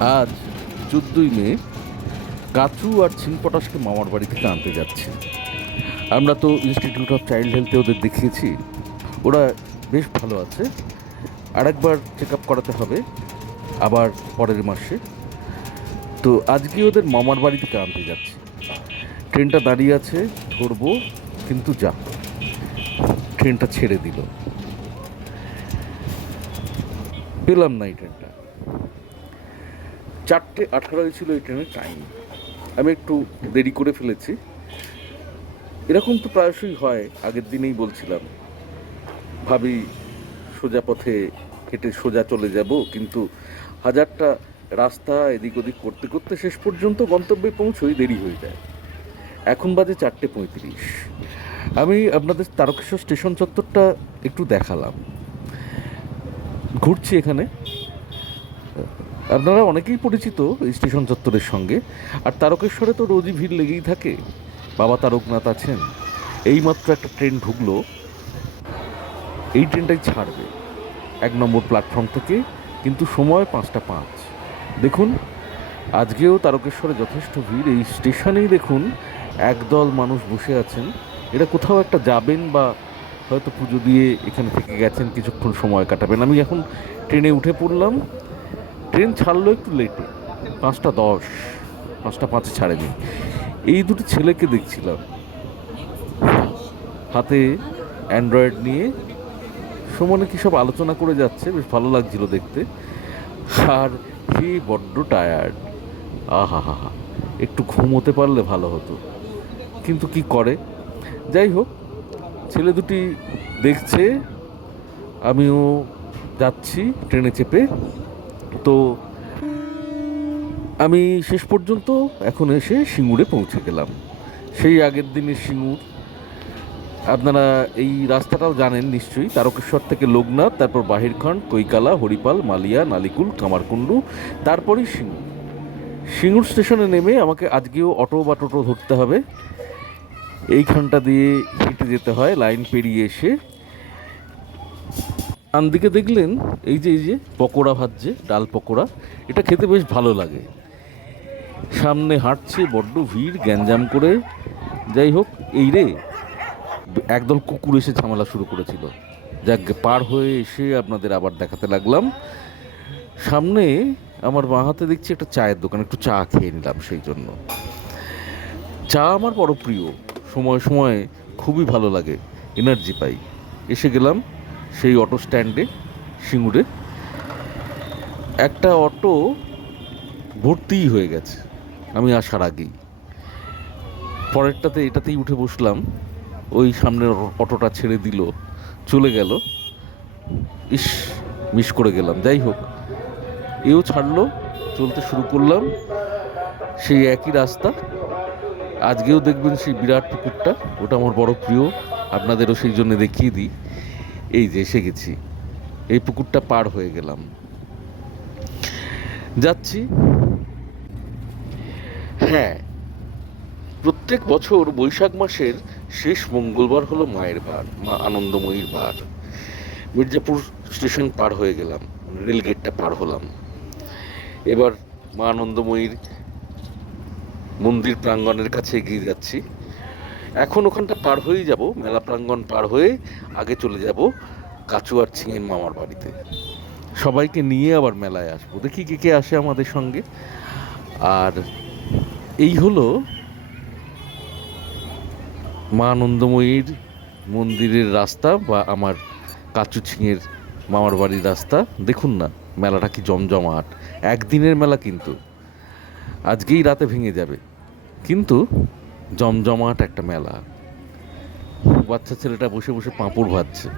আজ 14ই মে কাচু আর ছিনপটাশকে মামার বাড়ি থেকে আনতে যাচ্ছি। আমরা তো ইনস্টিটিউট অফ চাইল্ড হেলথে ওদের দেখিয়েছি, ওরা বেশ ভালো আছে। আরেকবার চেক আপ করাতে হবে আবার পরের মাসে। তো আজকে ওদের মামার বাড়ি থেকে আনতে যাচ্ছি। ট্রেনটা দাঁড়িয়ে আছে, ধরবো, কিন্তু যা, ট্রেনটা ছেড়ে দিল, পেলাম না এই ট্রেনটা। 4:18 ছিল এই ট্রেনের টাইম, আমি একটু দেরি করে ফেলেছি। এরকম তো প্রায়শই হয়, আগের দিনেই বলছিলাম, ভাবি সোজা পথে হেঁটে সোজা চলে যাব, কিন্তু হাজারটা রাস্তা এদিক ওদিক করতে করতে শেষ পর্যন্ত গন্তব্যে পৌঁছই দেরি হয়ে যায়। এখন বাজে 4:35। আমি আপনাদের তারকেশ্বর স্টেশন চত্বরটা একটু দেখালাম, ঘুরছি এখানে। আপনারা অনেকেই পরিচিত এই স্টেশন চত্বরের সঙ্গে। আর তারকেশ্বরে তো রোজই ভিড় লেগেই থাকে, বাবা তারকনাথ আছেন। এইমাত্র একটা ট্রেন ঢুকলো, এই ট্রেনটাই ছাড়বে 1 নম্বর প্ল্যাটফর্ম থেকে, কিন্তু সময় 5টা 5। দেখুন, আজকেও তারকেশ্বরে যথেষ্ট ভিড়। এই স্টেশনেই দেখুন একদল মানুষ বসে আছেন, এরা কোথাও একটা যাবেন বা হয়তো পুজো দিয়ে এখানে থেকে গেছেন, কিছুক্ষণ সময় কাটাবেন। আমি এখন ট্রেনে উঠে পড়লাম। ট্রেন ছাড়লো একটু লেটে, 5টা 10, 5টা 5 ছাড়েনি। এই দুটি ছেলেকে দেখছিলাম হাতে অ্যান্ড্রয়েড নিয়ে, সমানে কী সব আলোচনা করে যাচ্ছে, বেশ ভালো লাগছিল দেখতে। আর কি বড্ড টায়ার্ড, আহা হা হা, একটু ঘুমোতে পারলে ভালো হতো, কিন্তু কি করে। যাই হোক, ছেলে দুটি দেখছে, আমিও যাচ্ছি ট্রেনে চেপে। তো আমি শেষ পর্যন্ত এখন এসে সিঙ্গুরে পৌঁছে গেলাম, সেই আগের দিনের সিঙ্গুর। আপনারা এই রাস্তাটাও জানেন নিশ্চয়ই, তারকেশ্বর থেকে লোকনাথ, তারপর বাহিরখন্ড, কৈকালা, হরিপাল, মালিয়া, নালিকুল, কামারকুণ্ডু, তারপরেই সিঙ্গুর। সিঙ্গুর স্টেশনে নেমে আমাকে আজকেও অটো বা টোটো ধরতে হবে। এইখানটা দিয়ে হেঁটে যেতে হয় লাইন পেরিয়ে এসে। ডান দিকে দেখলেন এই যে পকোড়া ভাজছে, ডাল পকোড়া, এটা খেতে বেশ ভালো লাগে। সামনে হাঁটছে, বড্ড ভিড়, গ্যাঞ্জাম করে। যাই হোক, এই রে, একদল কুকুর এসে ঝামেলা শুরু করেছিল, যাক পার হয়ে এসে আপনাদের আবার দেখাতে লাগলাম। সামনে আমার বাঁ হাতে দেখছি একটা চায়ের দোকান, একটু চা খেয়ে নিলাম। সেই জন্য চা আমার বড় প্রিয়, সময় সময় খুবই ভালো লাগে, এনার্জি পাই। এসে গেলাম সেই অটো স্ট্যান্ডে সিঙ্গুরে। একটা অটো ভর্তিই হয়ে গেছে আমি আসার আগেই। পরেরটাতে, এটাতেই উঠে বসলাম, ওই সামনের অটোটা ছেড়ে দিল, চলে গেল। ইস, মিস করে গেলাম। যাই হোক, এও ছাড়লো, চলতে শুরু করলাম সেই একই রাস্তা। আজকেও দেখবেন সেই বিরাট পুকুরটা, ওটা আমার বড় প্রিয়, আপনাদেরও সেই জন্য দেখিয়ে দিই। এই যে এসে গেছি, এই পুকুরটা পার হয়ে গেলাম, যাচ্ছি। হ্যাঁ, প্রত্যেক বছর বৈশাখ মাসের শেষ মঙ্গলবার হলো মায়ের বার, মা আনন্দময়ীর বার। মির্জাপুর স্টেশন পার হয়ে গেলাম, রেল গেটটা পার হলাম। এবার মা আনন্দময়ীর মন্দির প্রাঙ্গণের কাছে এগিয়ে যাচ্ছি। এখন ওখানটা পার হয়েই যাব, মেলা প্রাঙ্গণ পার হয়ে আগে চলে যাব কাচু আর ছিঙের মামার বাড়িতে। সবাইকে নিয়ে আবার মেলায় আসবো, দেখি কে কে আসে আমাদের সঙ্গে। আর এই হলো মা আনন্দময়ীর মন্দিরের রাস্তা, বা আমার কাচু ছিঙের মামার বাড়ির রাস্তা। দেখুন না, মেলাটা কি জমজমাট। একদিনের মেলা, কিন্তু আজকেই রাতে ভেঙে যাবে, কিন্তু জমজমাট একটা মেলা। বাচ্চা ছেলেটা বসে বসে পাঁপড় ভাজছে,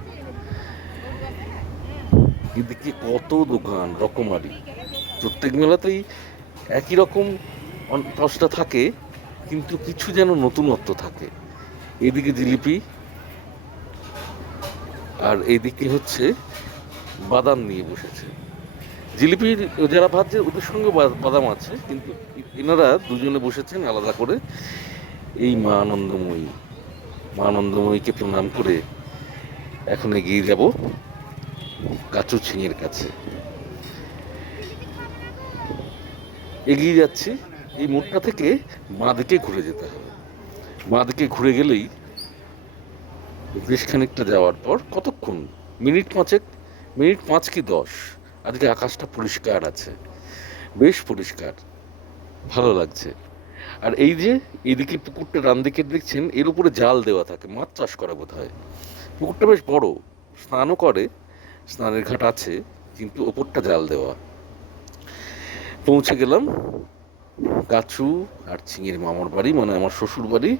এদিকে কত দোকান রকমারি। প্রত্যেক মেলাতেই একই রকম পসটা থাকে, কিন্তু কিছু যেন নতুনত্ব থাকে। এদিকে জিলিপি, আর এদিকে হচ্ছে বাদাম নিয়ে বসেছে। জিলিপির যারা ভাজছে ওদের সঙ্গে বাদাম আছে, কিন্তু এনারা দুজনে বসেছেন আলাদা করে। এই মা আনন্দময়ী, মা আনন্দময়ীকে প্রণাম করে এখন এগিয়ে যাব কাচু ছিঙের কাছে। এগিয়ে যাচ্ছি। এই মোড়টা থেকে বাঁ দিকে ঘুরে যেতে হবে। বাঁ দিকে ঘুরে গেলেই বেশ খানিকটা যাওয়ার পর, কতক্ষণ, মিনিট পাঁচ কি 10, আজকে আকাশটা পরিষ্কার আছে, বেশ পরিষ্কার, ভালো লাগছে। আর এই যে এইদিকে পুকুরটা ডান দিকে দেখছেন, এর উপরে জাল দেওয়া থাকে, মাছ চাষ করা বোধ হয়। পুকুরটা বেশ বড়, স্নানও করে, স্নানের ঘাট আছে, কিন্তু ওপরটা জাল দেওয়া। পৌঁছে গেলাম গাছু আর চিঙির মামার বাড়ি, মানে আমার শ্বশুর বাড়ি।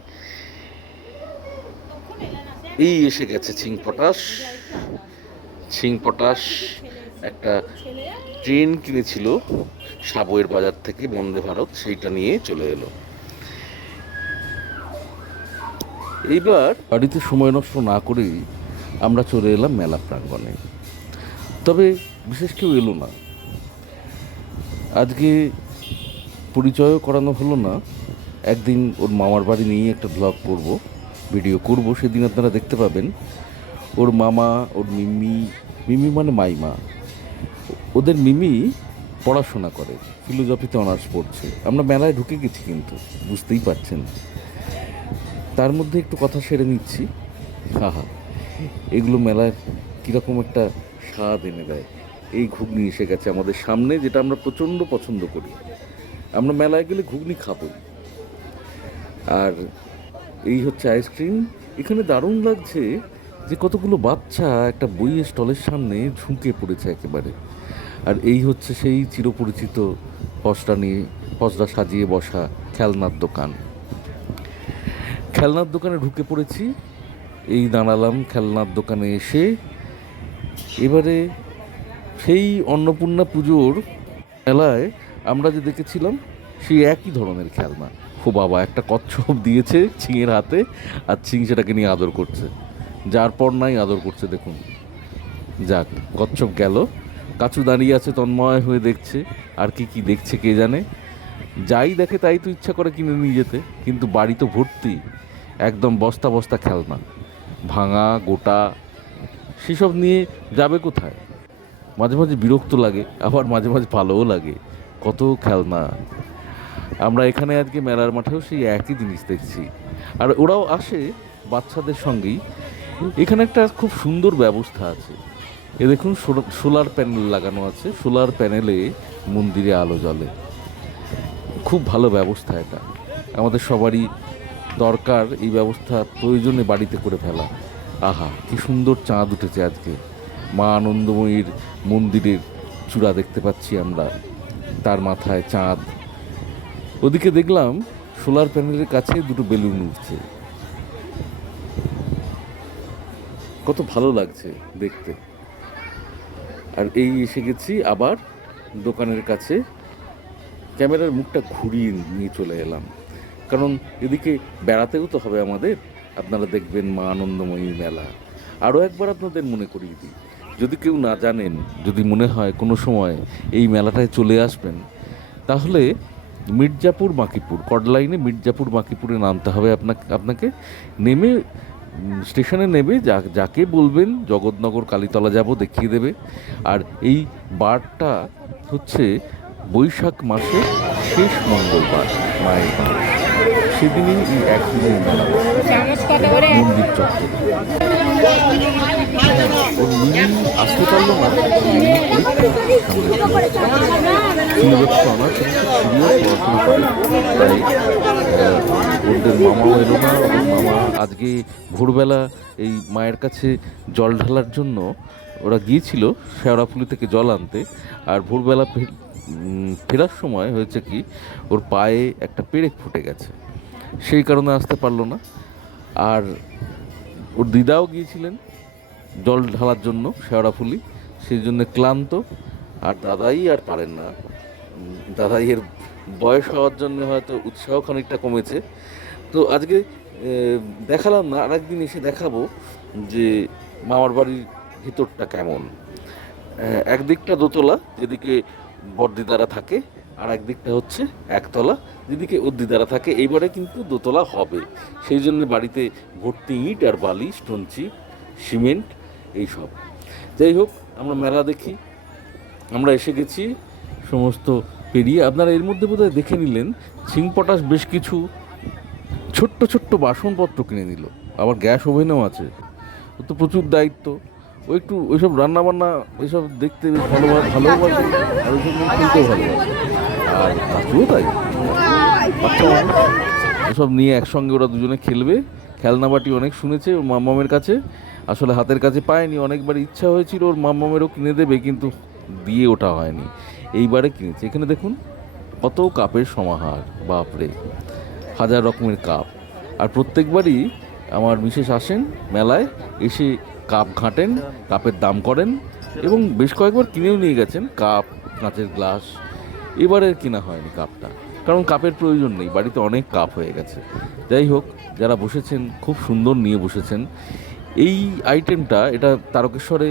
এই এসে গেছে ছিং পটাশ একটা ট্রেন কিনেছিল সাবইয়ের বাজার থেকে, বন্দে ভারত, সেইটা নিয়ে চলে এলো। এইবার বাড়িতে সময় নষ্ট না করেই আমরা চলে এলাম মেলা প্রাঙ্গণে। তবে বিশেষ কেউ এলো না আজকে, পরিচয়ও করানো হলো না। একদিন ওর মামার বাড়ি নিয়ে একটা ব্লগ করব, ভিডিও করব, সেদিন আপনারা দেখতে পাবেন। ওর মামা, ওর মিমি মানে মাইমা, ওদের মিমি পড়াশোনা করে, ফিলোজফিতে অনার্স পড়ছে। আমরা মেলায় ঢুকে গেছি, কিন্তু বুঝতেই পারছেন। তার মধ্যে একটু কথা সেরে নিচ্ছি। হা, এগুলো মেলার কীরকম একটা স্বাদ এনে দেয়। এই ঘুগনি এসে গেছে আমাদের সামনে, যেটা আমরা প্রচণ্ড পছন্দ করি। আমরা মেলায় গেলে ঘুগনি খাবই। আর এই হচ্ছে আইসক্রিম। এখানে দারুণ লাগছে যে কতগুলো বাচ্চা একটা বইয়ের স্টলের সামনে ঝুঁকে পড়েছে একেবারে। আর এই হচ্ছে সেই চিরপরিচিত পসরা সাজিয়ে বসা খেলনার দোকান। খেলনার দোকানে ঢুকে পড়েছি। এই দাঁড়ালাম খেলনার দোকানে এসে। এবারে সেই অন্নপূর্ণা পুজোর মেলায় আমরা যে দেখেছিলাম সেই একই ধরনের খেলনা। ও বাবা, একটা কচ্ছপ দিয়েছে ছিঙের হাতে, আর ছিং সেটাকে নিয়ে আদর করছে, যার পর নাই আদর করছে। দেখুন, যাক, কচ্ছপ গেল। কাচু দাঁড়িয়ে আছে তন্ময় হয়ে দেখছে, আর কি দেখছে কে জানে। যাই দেখে তাই তো ইচ্ছা করে কিনে নিয়ে যেতে, কিন্তু বাড়ি তো ভর্তি, একদম বস্তা বস্তা খেলনা, ভাঙা গোটা, সেসব নিয়ে যাবে কোথায়? মাঝে মাঝে বিরক্ত লাগে, আবার মাঝে মাঝে ভালোও লাগে, কত খেলনা। আমরা এখানে আজকে মেলার মাঠেও সেই একই জিনিস দেখছি, আর ওরাও আসে বাচ্চাদের সঙ্গেই। এখানে একটা খুব সুন্দর ব্যবস্থা আছে। এ দেখুন, সোলার প্যানেল লাগানো আছে, সোলার প্যানেলে মন্দিরে আলো জ্বলে। খুব ভালো ব্যবস্থা এটা, আমাদের সবারই দরকার এই ব্যবস্থা, প্রয়োজনে বাড়িতে করে ফেলা। আহা, কি সুন্দর চাঁদ উঠেছে আজকে। মা আনন্দময়ীর মন্দিরের চূড়া দেখতে পাচ্ছি আমরা, তার মাথায় চাঁদ। ওদিকে দেখলাম সোলার প্যানেলের কাছে দুটো বেলুন উঠছে, কত ভালো লাগছে দেখতে। আর এই এসে গেছি আবার দোকানের কাছে। ক্যামেরার মুখটা ঘুরিয়ে নিয়ে চলে এলাম, কারণ এদিকে বেড়াতেও তো হবে আমাদের। আপনারা দেখবেন মা আনন্দময়ী মেলা। আরও একবার আপনাদের মনে করিয়ে দিই, যদি কেউ না জানেন, যদি মনে হয় কোনো সময় এই মেলাটায় চলে আসবেন, তাহলে মির্জাপুর বাঁকিপুর, কডলাইনে মির্জাপুর বাঁকিপুরে নামতে হবে আপনাকে। নেমে স্টেশনে নেবে যাকে বলবেন জগৎনগর কালীতলা যাব, দেখিয়ে দেবে। আর এই বারটা হচ্ছে বৈশাখ মাসের শেষ মঙ্গলবার, মায়ের বার, সেদিনই এই একদিনের মেলা মন্দির চত্বরে। ওর মিনি আসতে পারলো না, তাই ওদের মামাও এলো না। ওদের মামা আজকে ভোরবেলা এই মায়ের কাছে জল ঢালার জন্য ওরা গিয়েছিল শেওড়াফুলি থেকে জল আনতে। আর ভোরবেলা ফেরার সময় হয়েছে কি, ওর পায়ে একটা পেরেক ফুটে গেছে, সেই কারণে আসতে পারলো না। আর ওর দিদাও গিয়েছিলেন জল ঢালার জন্য শেওড়াফুলি, সেই জন্য ক্লান্ত। আর দাদাই আর পারেন না, দাদাইয়ের বয়স হওয়ার জন্য হয়তো উৎসাহ খানিকটা কমেছে। তো আজকে দেখালাম না, আর একদিন এসে দেখাবো যে মামার বাড়ির ভিতরটা কেমন। একদিকটা দোতলা, যেদিকে বড়দিদারা থাকে, আর একদিকটা হচ্ছে একতলা, যেদিকে ওর দিদারা থাকে। এইবারে কিন্তু দোতলা হবে, সেই জন্য বাড়িতে ভর্তি ইট আর বালি, স্টোনচি, সিমেন্ট, এইসব। যাই হোক, আমরা মেলা দেখি। আমরা এসে গেছি, সমস্ত পেরিয়ে আপনারা এর মধ্যে বোধহয় দেখে নিলেন সিং পটাশ বেশ কিছু ছোট্ট ছোট্ট বাসনপত্র কিনে নিল, আবার গ্যাস ওভেনও আছে। ও তো প্রচুর দায়িত্ব, ও একটু ওইসব রান্নাবান্না এসব দেখতে বেশ ভালোবাসে, আর ওইসব কিনতেও ভালোবাসে। আর কাকুও তাই, বাচ্চা মানুষ, এসব নিয়ে একসঙ্গে ওরা দুজনে খেলবে। খেলনাবাটি অনেক শুনেছে ওর মাম্মামের কাছে, আসলে হাতের কাছে পায়নি। অনেকবার ইচ্ছা হয়েছিল ওর মাম্মামেরও কিনে দেবে, কিন্তু দিয়ে ওটা হয়নি। এইবারে কিনেছে। এখানে দেখুন কত কাপের সমাহার, বাপরে, হাজার রকমের কাপ। আর প্রত্যেকবারই আমার মিসেস আসেন মেলায়, এসে কাপ ঘাঁটেন, কাপের দাম করেন, এবং বেশ কয়েকবার কিনেও নিয়ে গেছেন কাপ, কাঁচের গ্লাস। এবারে কেনা হয়নি কাপটা, কারণ কাপের প্রয়োজন নেই, বাড়িতে অনেক কাপ হয়ে গেছে। যাই হোক, যারা বসেছেন খুব সুন্দর নিয়ে বসেছেন। এই আইটেমটা এটা তারকেশ্বরে,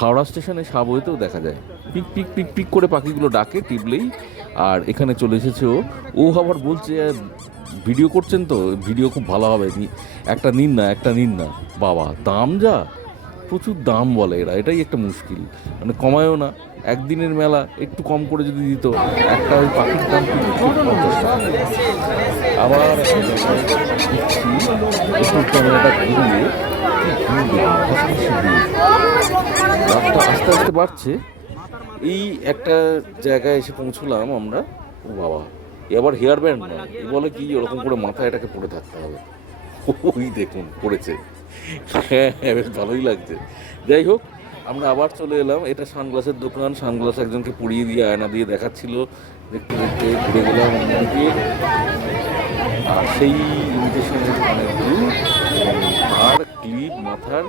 হাওড়া স্টেশনে সাবওয়েতেও দেখা যায়। পিক পিক পিক পিক করে পাখিগুলো ডাকে টিপলেই, আর এখানে চলে এসেছে ও আবার বলছে ভিডিও করছেন তো, ভিডিও খুব ভালো হবে, একটা নিন না। বাবা, দাম যা, প্রচুর দাম বলে এরা, এটাই একটা মুশকিল, মানে কমায়ও না। একদিনের মেলা, একটু কম করে যদি দিত, একটা ওই পাখির দাম কিন্তু 50 টাকা। আবার ক্যামেরাটা ঘুরিয়ে রাতটা আস্তে আস্তে বাড়ছে। এই একটা জায়গায় এসে পৌঁছলাম আমরা। ও বাবা, এবার হেয়ার ব্যান্ড না, এ বলে কি ওরকম করে মাথায় এটাকে পরে থাকতে হবে। ওই দেখুন পড়েছে, হ্যাঁ বেশ ভালোই লাগছে। যাই হোক, আমরা আবার চলে এলাম। এটা সানগ্লাসের দোকান। সানগ্লাস একজনকে পরিয়ে দিয়ে আয়না দিয়ে দেখাচ্ছিল, দেখতে দেখতে ঘুরে গেলাম অন্যদিকে। আর সেই ইমিটেশনের কানের দুল আর ক্লিপ মাথার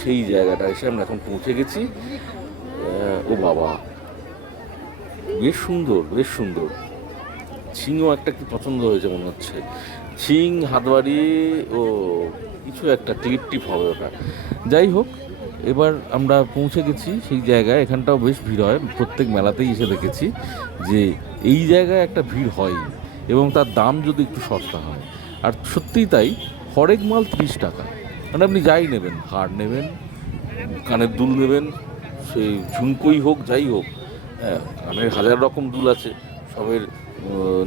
সেই জায়গাটা এসে আমরা এখন পৌঁছে গেছি। ও বাবা, বেশ সুন্দর। ছিংও একটা কি পছন্দ হয়েছে মনে হচ্ছে, ছিং, হাত বাড়িয়ে ও কিছু একটা ক্লিপ টিপ হবে ওটা। যাই হোক, এবার আমরা পৌঁছে গেছি সেই জায়গায়। এখানটাও বেশ ভিড় হয়, প্রত্যেক মেলাতেই এসে দেখেছি যে এই জায়গায় একটা ভিড় হয়, এবং তার দাম যদি একটু সস্তা হয়। আর সত্যিই তাই, হরেক মাল 30 টাকা, মানে আপনি যাই নেবেন, হার নেবেন, কানের দুল নেবেন, সেই ঝুমকোই হোক যাই হোক, হ্যাঁ, কানের হাজার রকম দুল আছে, সবের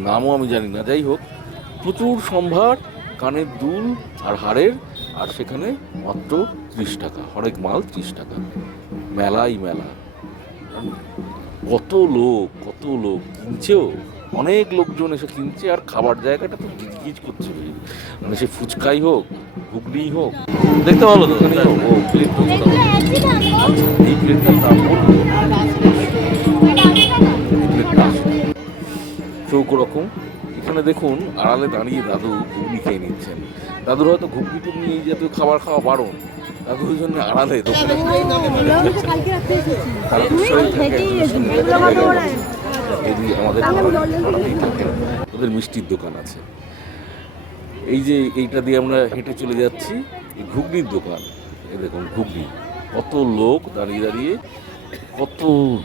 নামও আমি জানি না। যাই হোক, প্রচুর সম্ভার কানের দুল আর হারের, আর সেখানে মাত্র 30 টাকা, হরেক মাল 30 টাকা। মেলা, কত লোক কিনছেও, অনেক লোকজন এসে কিনছে। আর খাবার জায়গাটা তো গিজগিজ করছে, মানে সে ফুচকাই হোক, ঘুগনি হোক, দেখতে ভালো তো, ও প্লেট তো এই প্লেটটার দাম বলবো, চৌকো রকম। এখানে দেখুন আড়ালে দাঁড়িয়ে দাদু ঘুগনি খেয়ে নিচ্ছেন। দাদুর হয়তো ঘুগনি টুগনি এই জাতীয় খাবার খাওয়া বারণ, দাদুর জন্য আড়ালে ওদের মিষ্টির দোকান আছে। এই যে এইটা দিয়ে আমরা হেঁটে চলে যাচ্ছি, এই ঘুগনির দোকান। এই দেখুন ঘুগনি, কত লোক দাঁড়িয়ে কত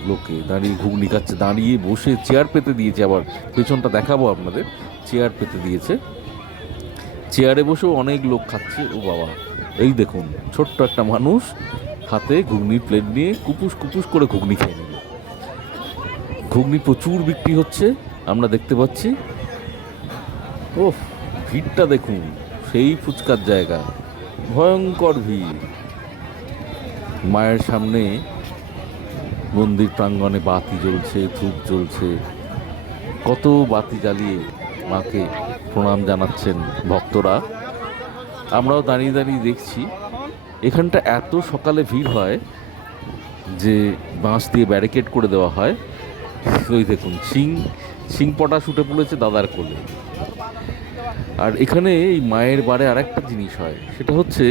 লোকে দাঁড়িয়ে ঘুগনি খাচ্ছে, দাঁড়িয়ে বসে চেয়ার পেতে দিয়েছে। আবার পেছনটা দেখাবো আপনাদের, চেয়ার পেতে দিয়েছে, চেয়ারে বসেও অনেক লোক খাচ্ছে। ও বাবা, এই দেখুন ছোট্ট একটা মানুষ হাতে ঘুগনির প্লেট নিয়ে কুপুস করে ঘুগনি খেয়ে নিল। ঘুগনি প্রচুর বিক্রি হচ্ছে, আমরা দেখতে পাচ্ছি। ও ভিড়টা দেখুন, সেই ফুচকার জায়গা, ভয়ঙ্কর ভিড়। মায়ের সামনে মন্দির প্রাঙ্গণে বাতি জ্বলছে, ধূপ জ্বলছে, কত বাতি জ্বালিয়ে মাকে প্রণাম জানাচ্ছেন ভক্তরা। আমরাও দাঁড়িয়ে দেখছি। এখানটা এত সকালে ভিড় হয় যে বাঁশ দিয়ে ব্যারিকেড করে দেওয়া হয়। ওই দেখুন সিং পটাশ উঠে পড়েছে দাদার কোলে। আর এখানে এই মায়ের বারে আরেকটা জিনিস হয়, সেটা হচ্ছে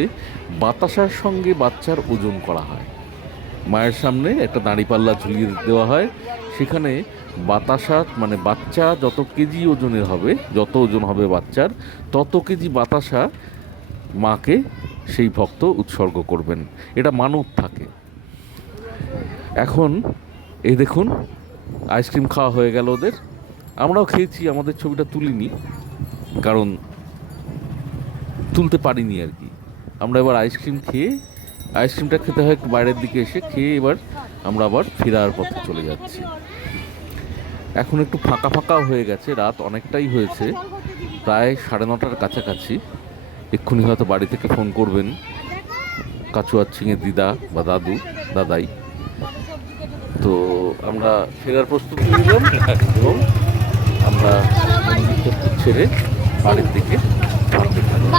বাতাসার সঙ্গে বাচ্চার ওজন করা হয়। মায়ের সামনে একটা দাঁড়িপাল্লা ঝুলিয়ে দেওয়া হয়, সেখানে বাতাসা, মানে বাচ্চা যত কেজি ওজনের হবে, যত ওজন হবে বাচ্চার, তত কেজি বাতাসা মাকে সেই ভক্ত উৎসর্গ করবেন, এটা মানত থাকে। এখন এই দেখুন আইসক্রিম খাওয়া হয়ে গেল ওদের, আমরাও খেয়েছি, আমাদের ছবিটা তুলিনি কারণ তুলতে পারিনি আর কি। আমরা এবার আইসক্রিমটা খেতে হয় বাইরের দিকে এসে, খেয়ে এবার আমরা আবার ফেরার পথে চলে যাচ্ছি। এখন একটু ফাঁকা ফাঁকাও হয়ে গেছে, রাত অনেকটাই হয়েছে, প্রায় 9:30টার কাছাকাছি। এক্ষুনি হয়তো বাড়ি থেকে ফোন করবেন কাচুয়ার ছিঙের দিদা বা দাদাই। তো আমরা ফেরার প্রস্তুতি নিলাম এবং আমরা মন্দির চত্বর ছেড়ে বাড়ির দিকে ভাবতে থাকলাম।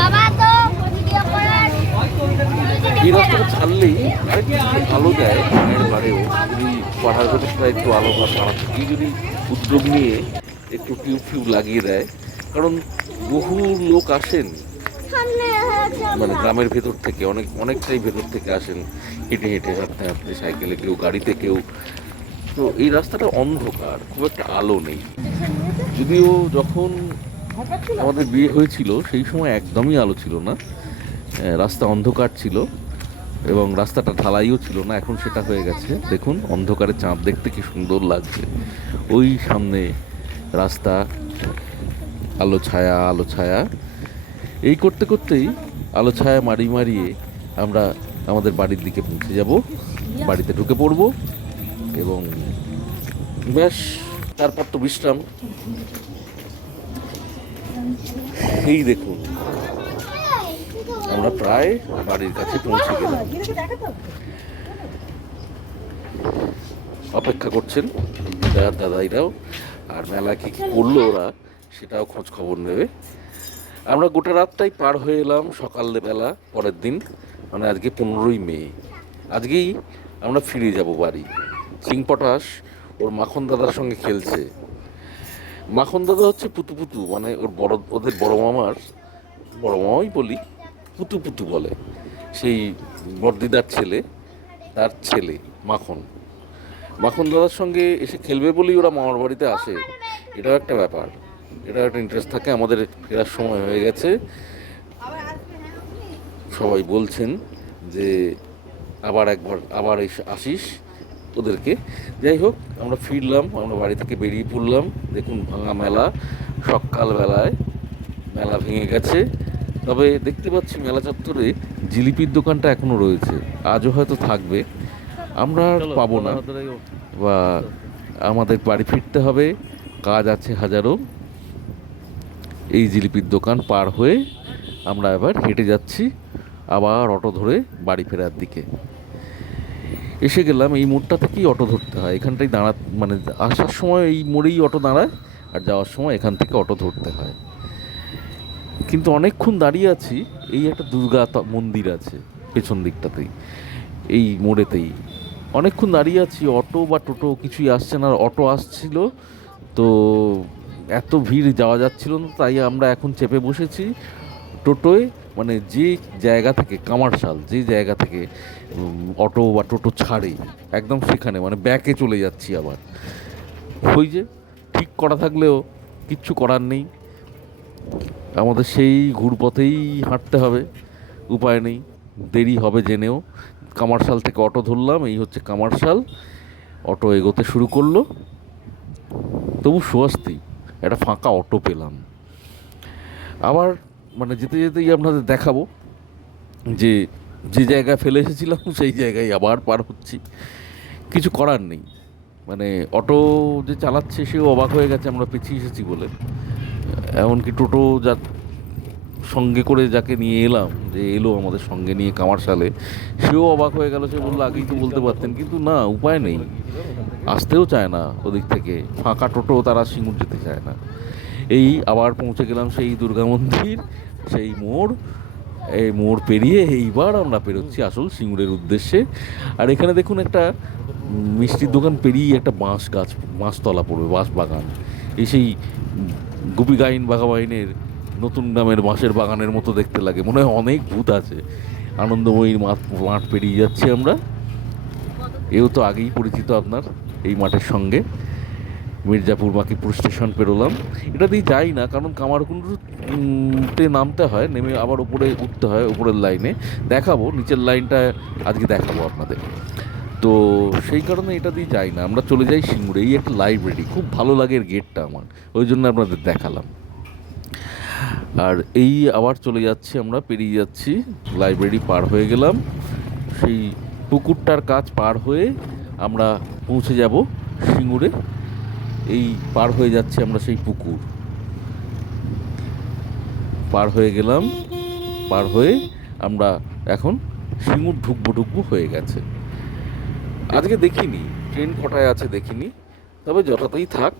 এই রাস্তাটা ছাড়লেই আরেকটু যদি আলো দেয় গায়ের বাড়েও, যদি পাড়ার ভেতরটা একটু আলো বা পাড়া থেকেই যদি উদ্যোগ নিয়ে একটু টিউব লাগিয়ে দেয়, কারণ বহু লোক আসেন মানে গ্রামের ভেতর থেকে, অনেকটাই ভেতর থেকে আসেন, হেঁটে হেঁটে, হাঁটতে হাঁটতে, সাইকেলে, কেউ গাড়িতে, কেউ। তো এই রাস্তাটা অন্ধকার, খুব একটা আলো নেই। যদিও যখন আমাদের বিয়ে হয়েছিল সেই সময় একদমই আলো ছিল না, রাস্তা অন্ধকার ছিল এবং রাস্তাটা ঢালাইও ছিল না। এখন সেটা হয়ে গেছে। দেখুন অন্ধকারে চাঁদ দেখতে কি সুন্দর লাগছে। ওই সামনে রাস্তা, আলো ছায়া, আলো ছায়া, এই করতে করতেই আলো ছায়া মারিয়ে আমরা আমাদের বাড়ির দিকে পৌঁছে যাব, বাড়িতে ঢুকে পড়ব এবং ব্যাস, তারপর তো বিশ্রাম। এই দেখুন আমরা প্রায় বাড়ির কাছে পৌঁছে গেলাম। অপেক্ষা করছেন দাদাইরাও, আর মেলা কি করলো ওরা সেটাও খোঁজ খবর নেবে। আমরা গোটা রাতটাই পার হয়ে এলাম। সকালবেলা পরের দিন, মানে আজকে 15ই মে, আজকেই আমরা ফিরে যাব বাড়ি। চিংপটাশ ওর মাখন দাদার সঙ্গে খেলছে। মাখন দাদা হচ্ছে পুতু, মানে ওদের বড় মামাই বলি, পুতু বলে, সেই বড়দিদার ছেলে, তার ছেলে মাখন দাদার সঙ্গে এসে খেলবে বলেই ওরা মামার বাড়িতে আসে। এটাও একটা ব্যাপার, এটা একটা ইন্টারেস্ট থাকে। আমাদের ফেরার সময় হয়ে গেছে, সবাই বলছেন যে আবার আসিস ওদেরকে। যাই হোক, আমরা ফিরলাম, আমরা বাড়ি থেকে বেরিয়ে পড়লাম। দেখুন ভাঙা মেলা, সকালবেলায় মেলা ভেঙে গেছে। তবে দেখতে পাচ্ছি মেলা চত্বরে জিলিপির দোকানটা এখনো রয়েছে, আজও হয়তো থাকবে। আমরা আর পাবো না, বা আমাদের বাড়ি ফিরতে হবে, কাজ আছে হাজারো। এই জিলিপির দোকান পার হয়ে আমরা এবার হেঁটে যাচ্ছি আবার অটো ধরে বাড়ি ফেরার দিকে। এসে গেলাম, এই মোড়টা থেকেই অটো ধরতে হয়, এখানটাই মানে আসার সময় এই মোড়েই অটো দাঁড়ায়, আর যাওয়ার সময় এখান থেকে অটো ধরতে হয়। কিন্তু অনেকক্ষণ দাঁড়িয়ে আছি। এই একটা দুর্গা মন্দির আছে পেছন দিকটাতেই, এই মোড়েতেই অনেকক্ষণ দাঁড়িয়ে আছি। অটো বা টোটো কিছুই আসছে না। অটো আসছিল তো এত ভিড় যাওয়া যাচ্ছিল না, তাই আমরা এখন চেপে বসেছি টোটোয়। মানে যে জায়গা থেকে কামারশাল, যে জায়গা থেকে অটো বা টোটো ছাড়ে, একদম সেখানে, মানে ব্যাকে চলে যাচ্ছি আবার। ওই যে ঠিক করা থাকলেও কিচ্ছু করার নেই, আমাদের সেই ঘুরপথেই হাঁটতে হবে, উপায় নেই, দেরি হবে জেনেও। কামারশাল থেকে অটো ধরলাম, এই হচ্ছে কামারশাল। অটো এগোতে শুরু করলো, তবু স্বস্তি, একটা ফাঁকা অটো পেলাম। আবার মানে যেতে যেতেই আপনাদের দেখাবো যে যে জায়গায় ফেলে এসেছিলাম সেই জায়গায় আবার পার হচ্ছি। কিছু করার নেই, মানে অটো যে চালাচ্ছে সেও অবাক হয়ে গেছে আমরা পিছিয়ে এসেছি বলে। এমনকি টোটো সঙ্গে করে যাকে নিয়ে এলাম, যে এলো আমাদের সঙ্গে নিয়ে কামারশালে, সেও অবাক হয়ে গেল। সে বললো আগেই তো বলতে পারতেন, কিন্তু না, উপায় নেই, আসতেও চায় না ওদিক থেকে, ফাঁকা টোটো তারা সিঙ্গুর যেতে চায় না। এই আবার পৌঁছে গেলাম সেই দুর্গা মন্দির, সেই মোড়। এই মোড় পেরিয়ে এইবার আমরা পেরোচ্ছি আসল সিঙ্গুরের উদ্দেশ্যে। আর এখানে দেখুন একটা মিষ্টির দোকান পেরিয়ে একটা বাঁশতলা পড়বে, বাঁশ বাগান। এই সেই গুপিগাইন বাঘাবাইনের নতুন গ্রামের বাঁশের বাগানের মতো দেখতে লাগে, মনে হয় অনেক ভূত আছে। আনন্দময়ীর মাঠ পেরিয়ে যাচ্ছি আমরা। এও তো আগেই পরিচিত আপনার এই মাঠের সঙ্গে। মির্জাপুর বাঁকিপুর স্টেশন পেরোলাম। এটা দিয়ে যাই না, কারণ কামারকুণ্ডুতে নামতে হয়, নেমে আবার উপরে উঠতে হয়, উপরের লাইনে দেখাবো, নিচের লাইনটা আজকে দেখাবো আপনাদের। তো সেই কারণে এটা দিয়ে যাই না, আমরা চলে যাই সিঙ্গুরে। এই একটা লাইব্রেরি, খুব ভালো লাগে এর গেটটা আমার, ওই জন্য আপনাদের দেখালাম। আর এই আবার চলে যাচ্ছি, আমরা পেরিয়ে যাচ্ছি, লাইব্রেরি পার হয়ে গেলাম। সেই পুকুরটার কাছ পার হয়ে আমরা পৌঁছে যাব সিঙ্গুরে। এই পার হয়ে যাচ্ছে আমরা সেই পুকুর, পার হয়ে গেলাম, পার হয়ে আমরা এখন সিঙ্গুর ঢুকবো হয়ে গেছে। আজকে দেখিনি ট্রেন কটায় আছে দেখিনি, তবে যথাতেই থাক।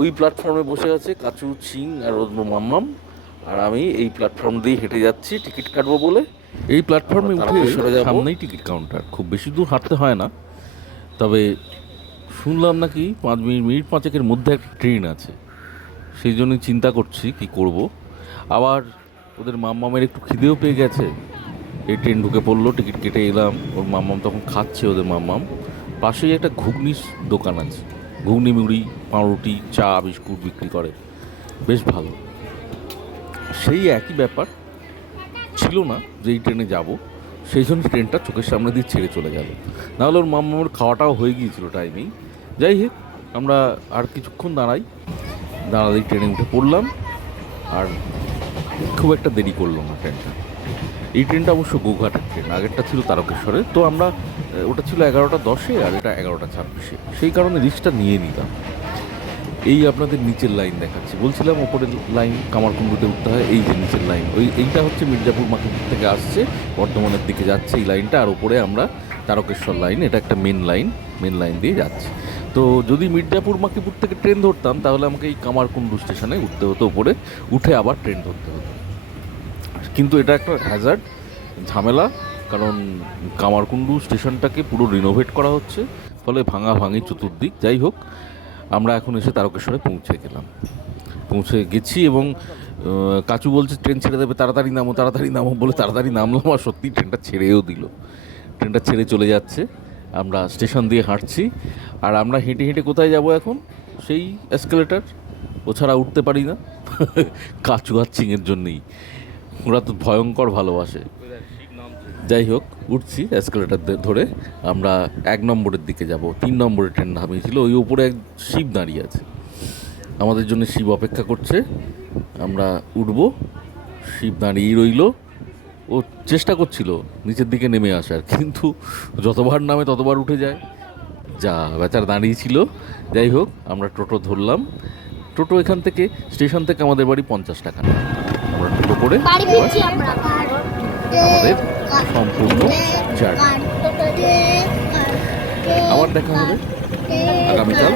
ওই প্ল্যাটফর্মে বসে আছে কাচু, চিং আর রোদ্র, মাম্মাম, আর আমি এই প্ল্যাটফর্ম দিয়ে হেঁটে যাচ্ছি টিকিট কাটবো বলে। এই প্ল্যাটফর্মে উঠে সামনেই টিকিট কাউন্টার, খুব বেশি দূর হাঁটতে হয় না। তবে শুনলাম নাকি 5 মিনিট 5-এর মধ্যে একটা ট্রেন আছে, সেই জন্যই চিন্তা করছি কি করব। আবার ওদের মাম্মামের একটু খিদেও পেয়ে গেছে, এই ট্রেন ঢুকে পড়লো, টিকিট কেটে এলাম, ওর মাম্মাম তখন খাচ্ছে, ওদের মাম্মাম। পাশেই একটা ঘুগনির দোকান আছে, ঘুগনি মুড়ি পাউরুটি চা বিস্কুট বিক্রি করে, বেশ ভালো। সেই একই ব্যাপার ছিল না যে এই ট্রেনে যাব, সেই জন্য ট্রেনটা চোখের সামনে দিয়ে ছেড়ে চলে গেল, নাহলে ওর মাম্মামের খাওয়াটাও হয়ে গিয়েছিল টাইমেই। যাই হোক, আমরা আর কিছুক্ষণ দাঁড়ালেই ট্রেনে উঠে পড়লাম, আর খুব একটা দেরি করলো না ট্রেনটা। এই ট্রেনটা অবশ্য গোঘাটের ট্রেন, আগেরটা ছিল তারকেশ্বরে। তো আমরা, ওটা ছিল 11টা 10-এ আর এটা 11টা 26-এ, সেই কারণে রিস্কটা নিয়ে নিলাম। এই আপনাদের নিচের লাইন দেখাচ্ছি, বলছিলাম ওপরের লাইন কামারকুণ্ডুতে উঠতে হয়, এই যে নিচের লাইন, এইটা হচ্ছে মির্জাপুর মার্কেট থেকে আসছে, বর্ধমানের দিকে যাচ্ছে এই লাইনটা, আর ওপরে আমরা তারকেশ্বর লাইন, এটা একটা মেন লাইন দিয়ে যাচ্ছে। তো যদি মির্জাপুর মাকিপুর থেকে ট্রেন ধরতাম তাহলে আমাকে এই কামারকুণ্ডু স্টেশনে উঠতে হতো, ওপরে উঠে আবার ট্রেন ধরতে হতো। কিন্তু এটা একটা হ্যাজার্ড, ঝামেলা, কারণ কামারকুণ্ডু স্টেশনটাকে পুরো রিনোভেট করা হচ্ছে, ফলে ভাঙাভাঙি চতুর্দিক। যাই হোক, আমরা এখন এসে তারকেশ্বরে পৌঁছে গেছি, এবং কাচু বলছে ট্রেন ছেড়ে দেবে, তাড়াতাড়ি নামো বলে তাড়াতাড়ি নামলাম, আর সত্যি ট্রেনটা ছেড়েও দিল। ট্রেনটা ছেড়ে চলে যাচ্ছে, আমরা স্টেশন দিয়ে হাঁটছি। আর আমরা হেঁটে হেঁটে কোথায় যাব এখন? সেই এসকেলেটার, ও ছাড়া উঠতে পারি না কাচু আর চিংয়ের জন্যেই, ওরা তো ভয়ঙ্কর ভালোবাসে। যাই হোক, উঠছি এসকেলেটার ধরে, আমরা 1 নম্বরের দিকে যাব। 3 নম্বরের ট্রেন নামিয়েছিল, ওই উপরে এক শিব দাঁড়িয়ে আছে, আমাদের জন্য শিব অপেক্ষা করছে, আমরা উঠব। শিব দাঁড়িয়েই রইল, ও চেষ্টা করছিল নিচের দিকে নেমে আসার, কিন্তু যতবার নামে ততবার উঠে যায়, যা বেচারা দাঁড়িয়েছিল। যাই হোক, আমরা টোটো ধরলাম। টোটো এখান থেকে, স্টেশন থেকে আমাদের বাড়ি 50 টাকা, আমরা টোটো করে আমাদের সম্পূর্ণ জার্নি। আবার দেখা হবে আগামীকাল